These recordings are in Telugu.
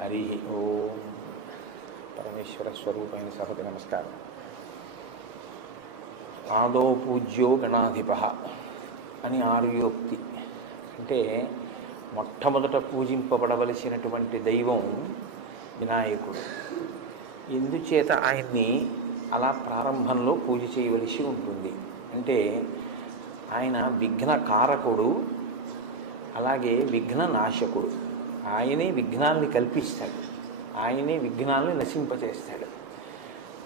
హరి ఓం. పరమేశ్వర స్వరూపమైన సహృద నమస్కారం. ఆదో పూజ్యో గణాధిప అని ఆర్యోక్తి అంటే మొట్టమొదట పూజింపబడవలసినటువంటి దైవం వినాయకుడు. ఎందుచేత ఆయన్ని అలా ప్రారంభంలో పూజ చేయవలసి ఉంటుంది. అంటే ఆయన విఘ్న కారకుడు అలాగే విఘ్న నాశకుడు ఆయనే విఘ్నాల్ని కల్పిస్తాడు. ఆయనే విఘ్నాల్ని నశింపచేస్తాడు.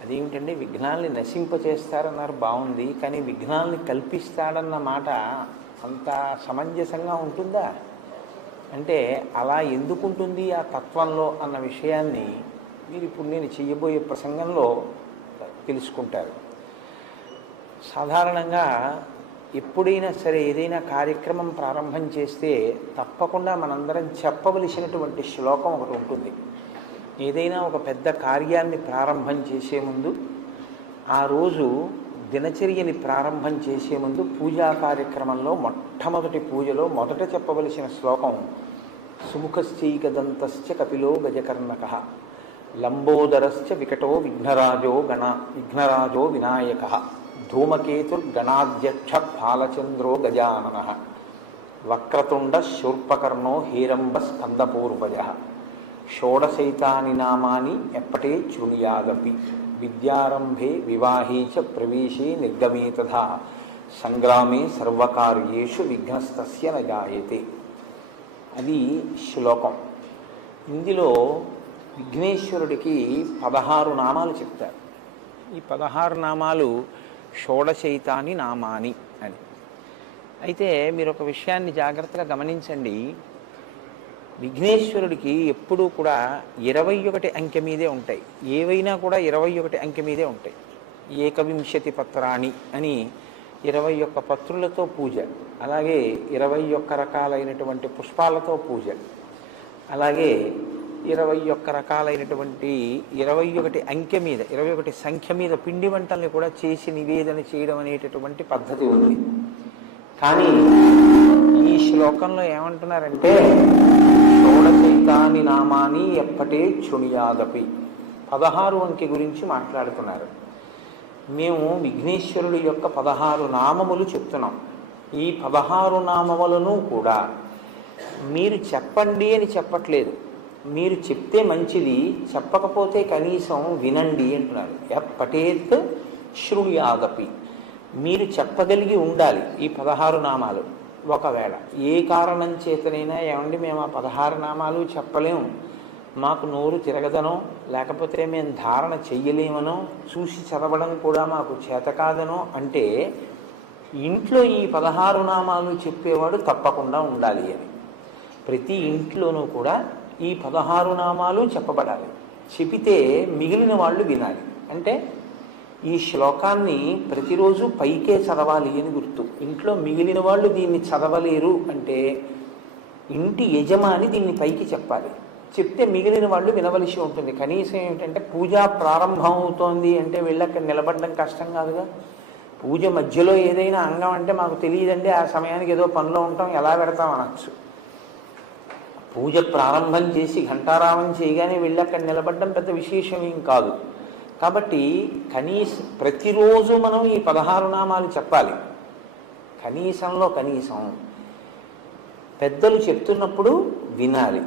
అదేమిటంటే విఘ్నాల్ని నశింపచేస్తారన్నారు బాగుంది కానీ విఘ్నాల్ని కల్పిస్తాడన్న మాట అంత సమంజసంగా ఉంటుందా? అంటే అలా ఎందుకుంటుంది ఆ తత్వంలో అన్న విషయాన్ని మీరు ఇప్పుడు నేను చెయ్యబోయే ప్రసంగంలో తెలుసుకుంటారు. సాధారణంగా ఎప్పుడైనా సరే ఏదైనా కార్యక్రమం ప్రారంభం చేస్తే తప్పకుండా మనందరం చెప్పవలసినటువంటి శ్లోకం ఒకటి ఉంటుంది. ఏదైనా ఒక పెద్ద కార్యాన్ని ప్రారంభం చేసే ముందు ఆ రోజు దినచర్యని ప్రారంభం చేసే ముందు పూజా కార్యక్రమంలో మొట్టమొదటి పూజలో మొదట చెప్పవలసిన శ్లోకం సుముఖశ్చైకదంతశ్చ కపిలో గజకర్ణక లంబోదరశ్చ వికటో విఘ్నరాజో గణ విఘ్నరాజో వినాయక. ధూమకేతుర్గణాధ్యక్ష బాలచంద్రో గజానన. వక్రతుండ శూర్పకర్ణో హీరంబ స్కందపూర్వజ. షోడశైతాని నామాని ఎప్పటే చునియాదపి విద్యారంభే వివాహే చ ప్రవేశే నిర్గమే తథా సంగ్రామే సర్వకార్యేషు విఘ్నస్తస్య నజాయతే అది శ్లోకం. ఇందులో విఘ్నేశ్వరుడికి పదహారు నామాలు చెప్తారు. ఈ పదహారు నామాలు షోడశైతాని నామాని అని. అయితే మీరు ఒక విషయాన్ని జాగ్రత్తగా గమనించండి. విఘ్నేశ్వరుడికి ఎప్పుడూ కూడా ఇరవై ఒకటి అంకె మీదే ఉంటాయి. ఏవైనా కూడా ఇరవై ఒకటి అంకె మీదే ఉంటాయి. ఏకవింశతి పత్రాణి అని ఇరవై ఒక్క పత్రులతో పూజ. అలాగే ఇరవై ఒక్క రకాలైనటువంటి పుష్పాలతో పూజ. అలాగే ఇరవై ఒక్క రకాలైనటువంటి ఇరవై ఒకటి అంకె మీద ఇరవై ఒకటి సంఖ్య మీద పిండి వంటల్ని కూడా చేసి నివేదన చేయడం అనేటటువంటి పద్ధతి ఉంది. కానీ ఈ శ్లోకంలో ఏమంటున్నారంటే షోడచైతాని నామాని ఎప్పటే చుణియాదపి పదహారు అంకె గురించి మాట్లాడుతున్నారు. మేము విఘ్నేశ్వరుడు యొక్క పదహారు నామములు చెప్తున్నాం. ఈ పదహారు నామములను కూడా మీరు చెప్పండి అని చెప్పట్లేదు. మీరు చెప్తే మంచిది చెప్పకపోతే కనీసం వినండి అంటున్నారు. ఎప్పటేత్ శృణుయాదపి మీరు చెప్పగలిగి ఉండాలి ఈ పదహారు నామాలు. ఒకవేళ ఏ కారణం చేతనైనా ఏమండి మేము ఆ పదహారు నామాలు చెప్పలేము. మాకు నోరు తిరగదనో లేకపోతే మేము ధారణ చెయ్యలేమనో చూసి చదవడం కూడా మాకు చేత కాదనో అంటే ఇంట్లో ఈ పదహారు నామాలు చెప్పేవాడు తప్పకుండా ఉండాలి అని. ప్రతి ఇంట్లోనూ కూడా ఈ పదహారు నామాలు చెప్పబడాలి. చెబితే మిగిలిన వాళ్ళు వినాలి. అంటే ఈ శ్లోకాన్ని ప్రతిరోజు పైకే చదవాలి అని గుర్తు. ఇంట్లో మిగిలిన వాళ్ళు దీన్ని చదవలేరు అంటే ఇంటి యజమాని దీన్ని పైకి చెప్పాలి. చెప్తే మిగిలిన వాళ్ళు వినవలసి ఉంటుంది. కనీసం ఏమిటంటే పూజ ప్రారంభం అవుతోంది అంటే వీళ్ళు అక్కడ నిలబడడం కష్టం కాదుగా. పూజ మధ్యలో ఏదైనా అంగం అంటే మాకు తెలియదండి. ఆ సమయానికి ఏదో పనిలో ఉంటాం ఎలా పెడతాం అనొచ్చు. పూజ ప్రారంభం చేసి ఘంటారామం చేయగానే వెళ్ళి అక్కడ నిలబడడం పెద్ద విశేషం ఏం కాదు. కాబట్టి కనీస ప్రతిరోజు మనం ఈ పదహారు నామాలు చెప్పాలి. కనీసంలో కనీసం పెద్దలు చెప్తున్నప్పుడు వినాలి.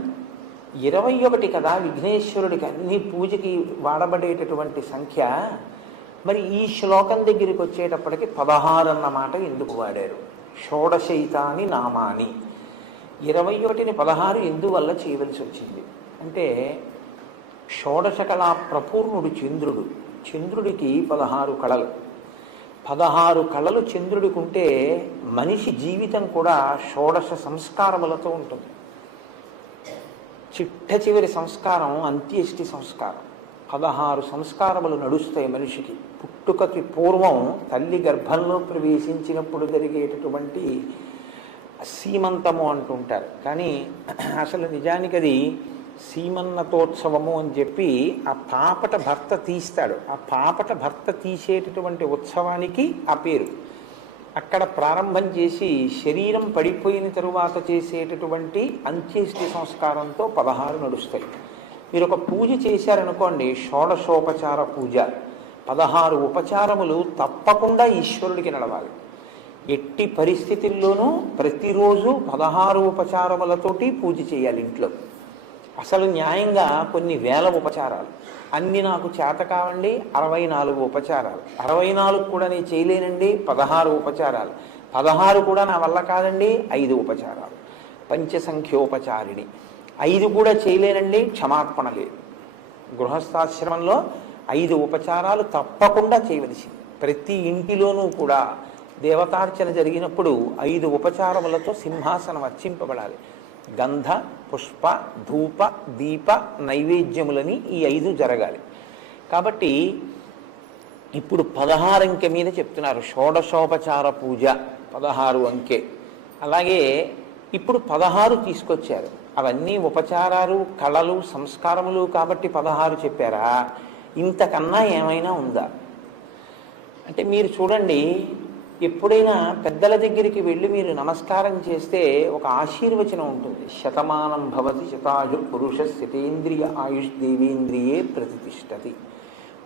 ఇరవై ఒకటి కదా విఘ్నేశ్వరుడికి అన్ని పూజకి వాడబడేటటువంటి సంఖ్య. మరి ఈ శ్లోకం దగ్గరికి వచ్చేటప్పటికి పదహారు అన్నమాట ఎందుకు వాడారు? షోడశైతాని నామాని. ఇరవై ఒకటిని పదహారు ఎందువల్ల చేయవలసి వచ్చింది? అంటే షోడశ కళా ప్రపూర్ణుడు చంద్రుడు. చంద్రుడికి పదహారు కళలు. పదహారు కళలు చంద్రుడికి ఉంటే మనిషి జీవితం కూడా షోడశ సంస్కారములతో ఉంటుంది. చిట్ట చివరి సంస్కారం అంత్యేష్టి సంస్కారం. పదహారు సంస్కారములు నడుస్తాయి మనిషికి. పుట్టుకకి పూర్వం తల్లి గర్భంలో ప్రవేశించినప్పుడు జరిగేటటువంటి సీమంతము అంటుంటారు. కానీ అసలు నిజానికి అది సీమన్నతోత్సవము అని చెప్పి ఆ పాపట భర్త తీస్తాడు. ఆ పాపట భర్త తీసేటటువంటి ఉత్సవానికి ఆ పేరు. అక్కడ ప్రారంభం చేసి శరీరం పడిపోయిన తరువాత చేసేటటువంటి అంత్యేష్టి సంస్కారంతో పదహారు నడుస్తాయి. మీరు ఒక పూజ చేశారనుకోండి షోడశోపచార పూజ. పదహారు ఉపచారములు తప్పకుండా ఈశ్వరుడికి నడవాలి. ఎట్టి పరిస్థితుల్లోనూ ప్రతిరోజు పదహారు ఉపచారములతోటి పూజ చేయాలి ఇంట్లో. అసలు న్యాయంగా కొన్ని వేల ఉపచారాలు. అన్ని నాకు చేత కావండి అరవై నాలుగు ఉపచారాలు. అరవై నాలుగు కూడా నేను చేయలేనండి పదహారు ఉపచారాలు. పదహారు కూడా నా వల్ల కాదండి ఐదు ఉపచారాలు. పంచసంఖ్యోపచారిణి. ఐదు కూడా చేయలేనండి క్షమార్పణ లేదు. గృహస్థాశ్రమంలో ఐదు ఉపచారాలు తప్పకుండా చేయవలసింది. ప్రతి ఇంటిలోనూ కూడా దేవతార్చన జరిగినప్పుడు ఐదు ఉపచారములతో సింహాసనం అర్చింపబడాలి. గంధ పుష్ప ధూప దీప నైవేద్యములని ఈ ఐదు జరగాలి. కాబట్టి ఇప్పుడు పదహారు అంకె మీద చెప్తున్నారు. షోడశోపచార పూజ పదహారు అంకె. అలాగే ఇప్పుడు పదహారు తీసుకొచ్చారు. అవన్నీ ఉపచారాలు కళలు సంస్కారములు కాబట్టి పదహారు చెప్పారా? ఇంతకన్నా ఏమైనా ఉందా? అంటే మీరు చూడండి ఎప్పుడైనా పెద్దల దగ్గరికి వెళ్ళి మీరు నమస్కారం చేస్తే ఒక ఆశీర్వచనం ఉంటుంది. శతమానం భవతి శతాయు పురుష స్థితేంద్రియ ఆయుష్ దేవేంద్రియే ప్రతిష్టతి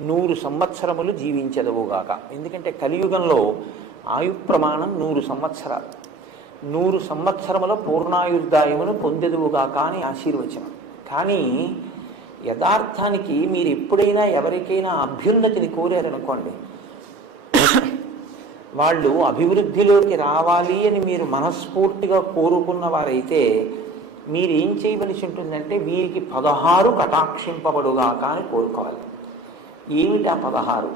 నూరు సంవత్సరములు జీవించదవుగాక ఎందుకంటే కలియుగంలో ఆయు ప్రమాణం నూరు సంవత్సరాలు. నూరు సంవత్సరముల పూర్ణాయుర్దాయమును పొందెదువుగాక అని ఆశీర్వచనం. కానీ యథార్థానికి మీరు ఎప్పుడైనా ఎవరికైనా అభ్యున్నతిని కోరారనుకోండి. వాళ్ళు అభివృద్ధిలోకి రావాలి అని మీరు మనస్ఫూర్తిగా కోరుకున్న వారైతే మీరు ఏం చేయవలసి ఉంటుందంటే వీరికి పదహారు కటాక్షింపబడుగాక అని కోరుకోవాలి. ఏమిటి ఆ పదహారు?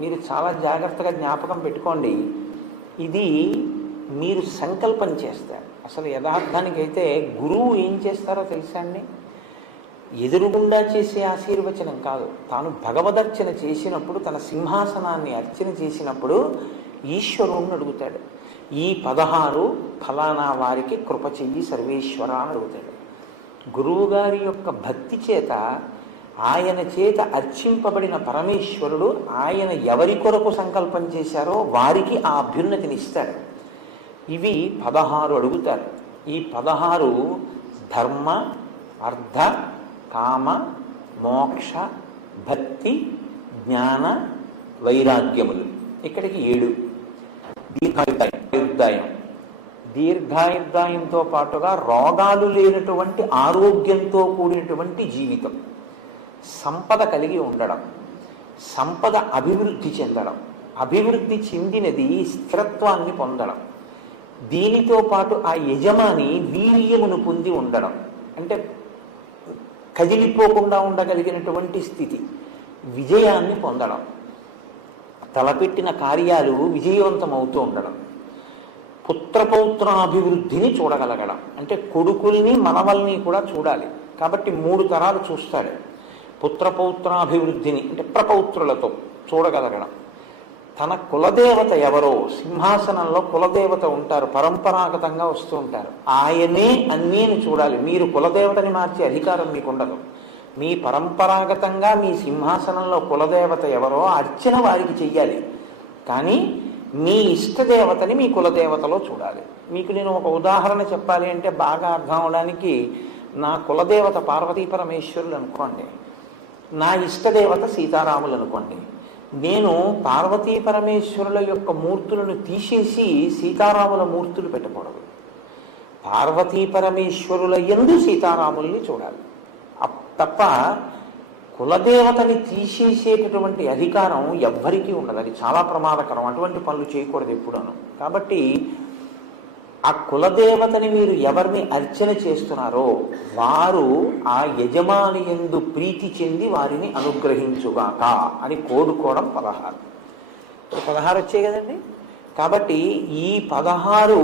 మీరు చాలా జాగ్రత్తగా జ్ఞాపకం పెట్టుకోండి. ఇది మీరు సంకల్పం చేస్తారు. అసలు యథార్థానికైతే గురువు ఏం చేస్తారో తెలుసా అండి? ఎదురుగుండా చేసే ఆశీర్వచనం కాదు. తాను భగవదర్చన చేసినప్పుడు తన సింహాసనాన్ని అర్చన చేసినప్పుడు ఈశ్వరుణ్ణి అడుగుతాడు. ఈ పదహారు ఫలానా వారికి కృప చెయ్యి సర్వేశ్వర అని అడుగుతాడు. గురువుగారి యొక్క భక్తి చేత ఆయన చేత అర్చింపబడిన పరమేశ్వరుడు ఆయన ఎవరి కొరకు సంకల్పం చేశారో వారికి ఆ అభ్యున్నతిని ఇస్తాడు. ఇవి పదహారు అడుగుతారు. ఈ పదహారు ధర్మ అర్థ కామ మోక్ష భక్తి జ్ఞాన వైరాగ్యములు. ఇక్కడికి ఏడు. దీర్ఘాయుర్దాయం. దీర్ఘాయుర్దాయంతో పాటుగా రోగాలు లేనటువంటి ఆరోగ్యంతో కూడినటువంటి జీవితం. సంపద కలిగి ఉండడం సంపద అభివృద్ధి చెందడం అభివృద్ధి చెందినది స్థిరత్వాన్ని పొందడం దీనితో పాటు ఆ యజమాని వీర్యమును పొంది ఉండడం. అంటే కదిలిపోకుండా ఉండగలిగినటువంటి స్థితి విజయాన్ని పొందడం. తలపెట్టిన కార్యాలు విజయవంతం అవుతూ ఉండడం పుత్రపౌత్రాభివృద్ధిని చూడగలగడం. అంటే కొడుకుల్ని మనవల్ని కూడా చూడాలి. కాబట్టి మూడు తరాలు చూస్తాడు. పుత్రపౌత్రాభివృద్ధిని అంటే ప్రపౌత్రులతో చూడగలగడం. తన కులదేవత ఎవరో సింహాసనంలో కులదేవత ఉంటారు పరంపరాగతంగా వస్తూ ఉంటారు. ఆయనే అన్నీని చూడాలి. మీరు కులదేవతని మార్చే అధికారం మీకు ఉండదు మీ పరంపరాగతంగా మీ సింహాసనంలో కులదేవత ఎవరో అర్చన వారికి చెయ్యాలి. కానీ మీ ఇష్టదేవతని మీ కులదేవతలో చూడాలి. మీకు నేను ఒక ఉదాహరణ చెప్పాలి అంటే బాగా అర్థం అవడానికి నా కులదేవత పార్వతీ పరమేశ్వరులు అనుకోండి నా ఇష్టదేవత సీతారాములు అనుకోండి. నేను పార్వతీ పరమేశ్వరుల యొక్క మూర్తులను తీసేసి సీతారాముల మూర్తులు పెట్టకూడదు. పార్వతీ పరమేశ్వరుల ఎందు సీతారాముల్ని చూడాలి. తప్ప కులదేవతని తీసేసేటటువంటి అధికారం ఎవ్వరికీ ఉండదు. అది చాలా ప్రమాదకరం. అటువంటి పనులు చేయకూడదు ఎప్పుడూను. కాబట్టి ఆ కులదేవతని మీరు ఎవరిని అర్చన చేస్తున్నారో వారు ఆ యజమాని ఎందు ప్రీతి చెంది వారిని అనుగ్రహించుగాక అని కోరుకోవడం పదహారు. ఇప్పుడు పదహారు వచ్చాయి కదండి. కాబట్టి ఈ పదహారు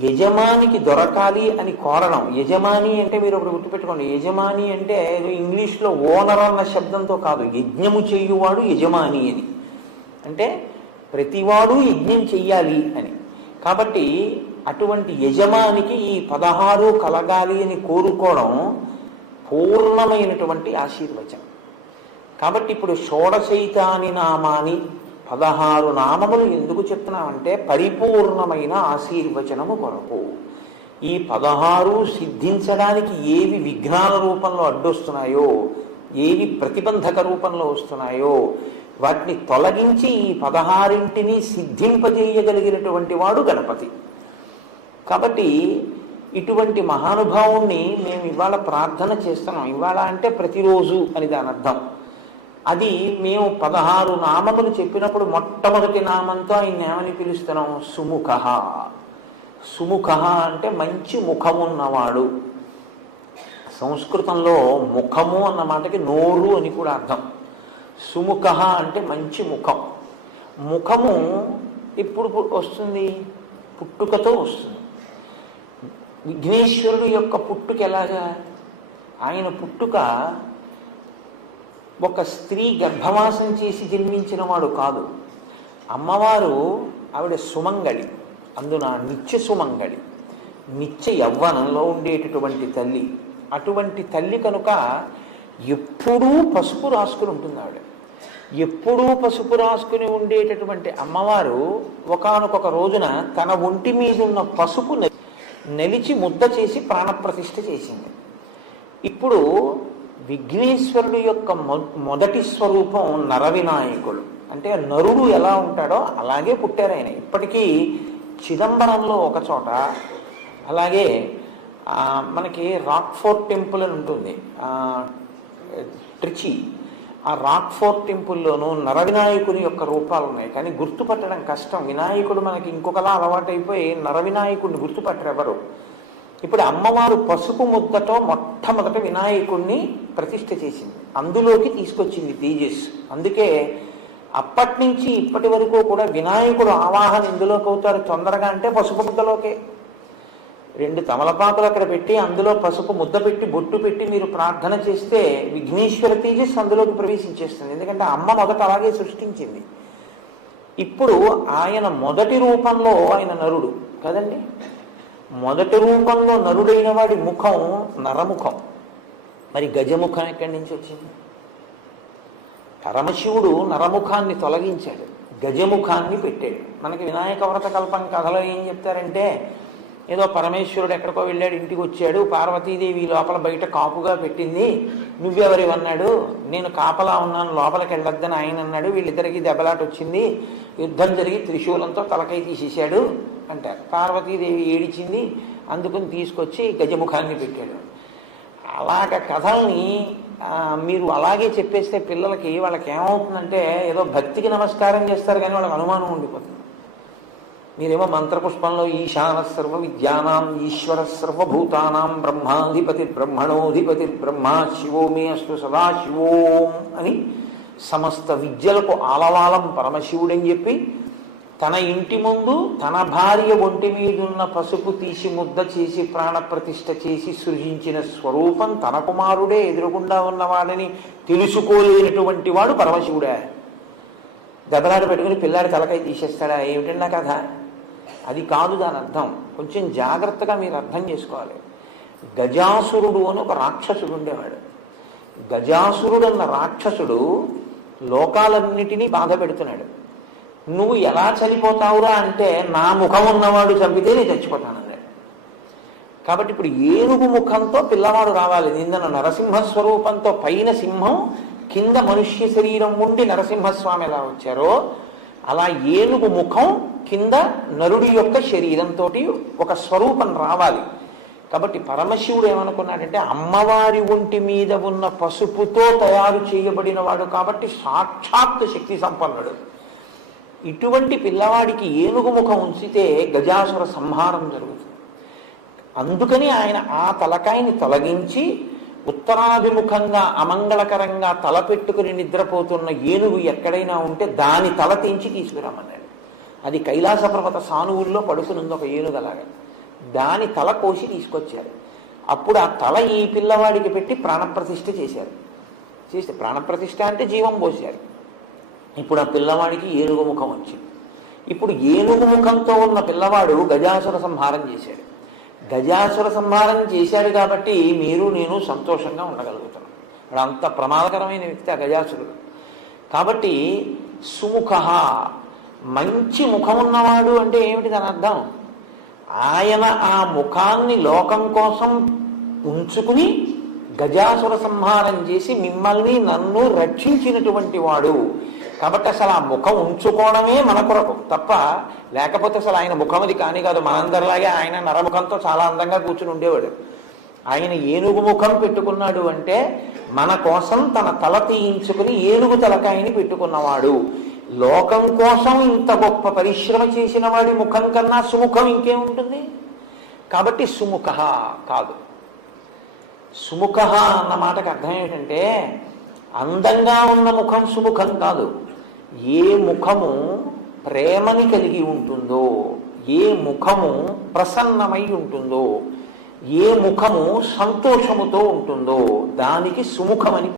యజమానికి దొరకాలి అని కోరడం. యజమాని అంటే మీరు ఒకటి గుర్తుపెట్టుకోండి. యజమాని అంటే ఇంగ్లీష్లో ఓనర్ అన్న శబ్దంతో కాదు. యజ్ఞము చేయువాడు యజమాని అని. అంటే ప్రతివాడు యజ్ఞం చెయ్యాలి అని. కాబట్టి అటువంటి యజమానికి ఈ పదహారు కలగాలి అని కోరుకోవడం పూర్ణమైనటువంటి ఆశీర్వచనం. కాబట్టి ఇప్పుడు షోడశైతాని నామాని పదహారు నామములు ఎందుకు చెప్తున్నామంటే పరిపూర్ణమైన ఆశీర్వచనము కొరకు. ఈ పదహారు సిద్ధించడానికి ఏవి విఘ్నాల రూపంలో అడ్డొస్తున్నాయో ఏవి ప్రతిబంధక రూపంలో వస్తున్నాయో వాటిని తొలగించి ఈ పదహారింటిని సిద్ధింపజేయగలిగినటువంటి వాడు గణపతి. కాబట్టి ఇటువంటి మహానుభావుణ్ణి మేము ఇవాళ ప్రార్థన చేస్తున్నాం. ఇవాళ అంటే ప్రతిరోజు అని దాని అర్థం. అది మేము పదహారు నామములు చెప్పినప్పుడు మొట్టమొదటి నామంతో ఆయన ఏమని పిలుస్తున్నాం? సుముఖ. సుముఖ అంటే మంచి ముఖమున్నవాడు. సంస్కృతంలో ముఖము అన్న మాటకి నోరు అని కూడా అర్థం. సుముఖ అంటే మంచి ముఖం. ముఖము ఇప్పుడు వస్తుంది? పుట్టుకతో వస్తుంది. విఘ్నేశ్వరుడు యొక్క పుట్టుక ఎలాగా? ఆయన పుట్టుక ఒక స్త్రీ గర్భవాసం చేసి జన్మించిన వాడు కాదు. అమ్మవారు ఆవిడ సుమంగళి అందున నిత్య సుమంగళి నిత్య యవ్వనంలో ఉండేటటువంటి తల్లి. అటువంటి తల్లి కనుక ఎప్పుడూ పసుపు రాసుకుని ఉంటుంది ఆవిడ. ఎప్పుడూ పసుపు రాసుకుని ఉండేటటువంటి అమ్మవారు ఒకానొక రోజున తన ఒంటి మీద ఉన్న పసుపు నలిచి ముద్ద చేసి ప్రాణప్రతిష్ఠ చేసింది. ఇప్పుడు విఘ్నేశ్వరుడు యొక్క మొ- మొదటి స్వరూపం నరవినాయకుడు. అంటే నరుడు ఎలా ఉంటాడో అలాగే పుట్టారు ఆయన. ఇప్పటికీ చిదంబరంలో ఒక చోట అలాగే మనకి రాక్ ఫోర్ట్ టెంపుల్ అని ఉంటుంది. ట్రిచి. ఆ రాక్ ఫోర్ట్ టెంపుల్లోనూ నరవినాయకుని యొక్క రూపాలు ఉన్నాయి. కానీ గుర్తుపట్టడం కష్టం. వినాయకుడు మనకి ఇంకొకలా అలవాటైపోయి నరవినాయకుడిని గుర్తుపట్టరు ఎవరు? ఇప్పుడు అమ్మవారు పసుపు ముద్దతో మొట్టమొదట వినాయకుడిని ప్రతిష్ఠ చేసింది. అందులోకి తీసుకొచ్చింది తేజస్. అందుకే అప్పటి నుంచి ఇప్పటి వరకు కూడా వినాయకుడు ఆవాహన ఎందులోకి అవుతారు. తొందరగా అంటే పసుపు ముద్దలోకే. రెండు తమలపాకులు అక్కడ పెట్టి అందులో పసుపు ముద్ద పెట్టి బొట్టు పెట్టి మీరు ప్రార్థన చేస్తే విఘ్నేశ్వర తేజస్ అందులోకి ప్రవేశించేస్తుంది. ఎందుకంటే అమ్మ మొదట అలాగే సృష్టించింది. ఇప్పుడు ఆయన మొదటి రూపంలో ఆయన నరుడు. కదండి? మొదటి రూపంలో నరుడైన వాడి ముఖం నరముఖం. మరి గజముఖం ఎక్కడి నుంచి వచ్చింది? పరమశివుడు నరముఖాన్ని తొలగించాడు గజముఖాన్ని పెట్టాడు. మనకి వినాయక వ్రత కల్పం కథలో ఏం చెప్తారంటే ఏదో పరమేశ్వరుడు ఎక్కడికో వెళ్ళాడు ఇంటికి వచ్చాడు పార్వతీదేవి లోపల బయట కాపుగా పెట్టింది నువ్వెవరివన్నాడు నేను కాపలా ఉన్నాను లోపలికి వెళ్ళొద్దని ఆయన అన్నాడు. వీళ్ళిద్దరికీ దెబ్బలాట వచ్చింది యుద్ధం జరిగి త్రిశూలంతో తలకై తీసేశాడు అంటారు. పార్వతీదేవి ఏడిచింది. అందుకుని తీసుకొచ్చి గజముఖాన్ని పెట్టాడు. అలాగ కథల్ని మీరు అలాగే చెప్పేస్తే పిల్లలకి వాళ్ళకి ఏమవుతుందంటే ఏదో భక్తికి నమస్కారం చేస్తారు కానీ వాళ్ళకి అనుమానం ఉండిపోతుంది. మీరేమో మంత్రపుష్పంలో ఈశాన సర్వ విద్యానాం ఈశ్వర సర్వభూతానాం బ్రహ్మాధిపతి బ్రహ్మణోధిపతి బ్రహ్మ శివో మే అస్తు సదా శివోం అని సమస్త విద్యలకు ఆలవాలం పరమశివుడని చెప్పి తన ఇంటి ముందు తన భార్య ఒంటి మీదున్న పసుపు తీసి ముద్ద చేసి ప్రాణప్రతిష్ఠ చేసి సృజించిన స్వరూపం తన కుమారుడే ఎదురుగుండా ఉన్నవాడని తెలుసుకోలేనటువంటి వాడు పరమశివుడే. దెబ్బలాట పెట్టుకుని పిల్లాడి తలకాయ తీసేస్తాడా? ఏమిటండి నా కథ? అది కాదు దాని అర్థం. కొంచెం జాగ్రత్తగా మీరు అర్థం చేసుకోవాలి. గజాసురుడు అని ఒక రాక్షసుడు ఉండేవాడు. గజాసురుడు అన్న రాక్షసుడు లోకాలన్నిటినీ బాధ పెడుతున్నాడు. నువ్వు ఎలా చనిపోతావురా అంటే నా ముఖం ఉన్నవాడు చంపితే నేను చచ్చిపోతానన్నాడు. కాబట్టి ఇప్పుడు ఏనుగు ముఖంతో పిల్లవాడు రావాలి. నిందన నరసింహ స్వరూపంతో పైన సింహం కింద మనుష్య శరీరం ఉండి నరసింహస్వామి ఎలా వచ్చారో అలా ఏనుగు ముఖం కింద నరుడి యొక్క శరీరంతో ఒక స్వరూపం రావాలి. కాబట్టి పరమశివుడు ఏమనుకున్నాడంటే అమ్మవారి ఒంటి మీద ఉన్న పసుపుతో తయారు చేయబడిన వాడు కాబట్టి సాక్షాత్ శక్తి సంపన్నుడు. ఇటువంటి పిల్లవాడికి ఏనుగు ముఖం ఉంచితే గజాసుర సంహారం జరుగుతుంది. అందుకని ఆయన ఆ తలకాయని తొలగించి ఉత్తరాభిముఖంగా అమంగళకరంగా తల పెట్టుకుని నిద్రపోతున్న ఏనుగు ఎక్కడైనా ఉంటే దాని తల తెంచి తీసుకురామన్నాడు అది కైలాస పర్వత సానువుల్లో పడుకునుంది ఒక ఏనుగలాగా దాని తల కోసి తీసుకొచ్చారు. అప్పుడు ఆ తల ఈ పిల్లవాడికి పెట్టి ప్రాణప్రతిష్ఠ చేశారు. చేస్తే ప్రాణప్రతిష్ఠ అంటే జీవం పోశారు. ఇప్పుడు ఆ పిల్లవాడికి ఏనుగు ముఖం వచ్చింది. ఇప్పుడు ఏనుగు ముఖంతో ఉన్న పిల్లవాడు గజాసుర సంహారం చేశాడు. గజాసుర సంహారం చేశాడు కాబట్టి మీరు నేను సంతోషంగా ఉండగలుగుతాం వాడు అంత ప్రమాదకరమైన వ్యక్తి ఆ గజాసురుడు. కాబట్టి సుముఖ మంచి ముఖం ఉన్నవాడు అంటే ఏమిటి దాని అర్థం? ఆయన ఆ ముఖాన్ని లోకం కోసం ఉంచుకుని గజాసుర సంహారం చేసి మిమ్మల్ని నన్ను రక్షించినటువంటి వాడు. కాబట్టి అసలు ఆ ముఖం ఉంచుకోవడమే మన కొరకు. తప్ప లేకపోతే అసలు ఆయన ముఖం అది కాని కాదు. మనందరిలాగే ఆయన నరముఖంతో చాలా అందంగా కూర్చుని ఉండేవాడు. ఆయన ఏనుగు ముఖం పెట్టుకున్నాడు అంటే మన కోసం తన తల తీయించుకుని ఏనుగు తలకాయని పెట్టుకున్నవాడు. లోకం కోసం ఇంత గొప్ప పరిశ్రమ చేసిన వాడి ముఖం కన్నా సుముఖం ఇంకేముంటుంది కాబట్టి సుముఖ కాదు. సుముఖ అన్న మాటకు అర్థం ఏంటంటే అందంగా ఉన్న ముఖం సుముఖం కాదు. ఏ ముఖము ప్రేమని కలిగి ఉంటుందో ఏ ముఖము ప్రసన్నమై ఉంటుందో ఏ ముఖము సంతోషముతో ఉంటుందో దానికి సుముఖమని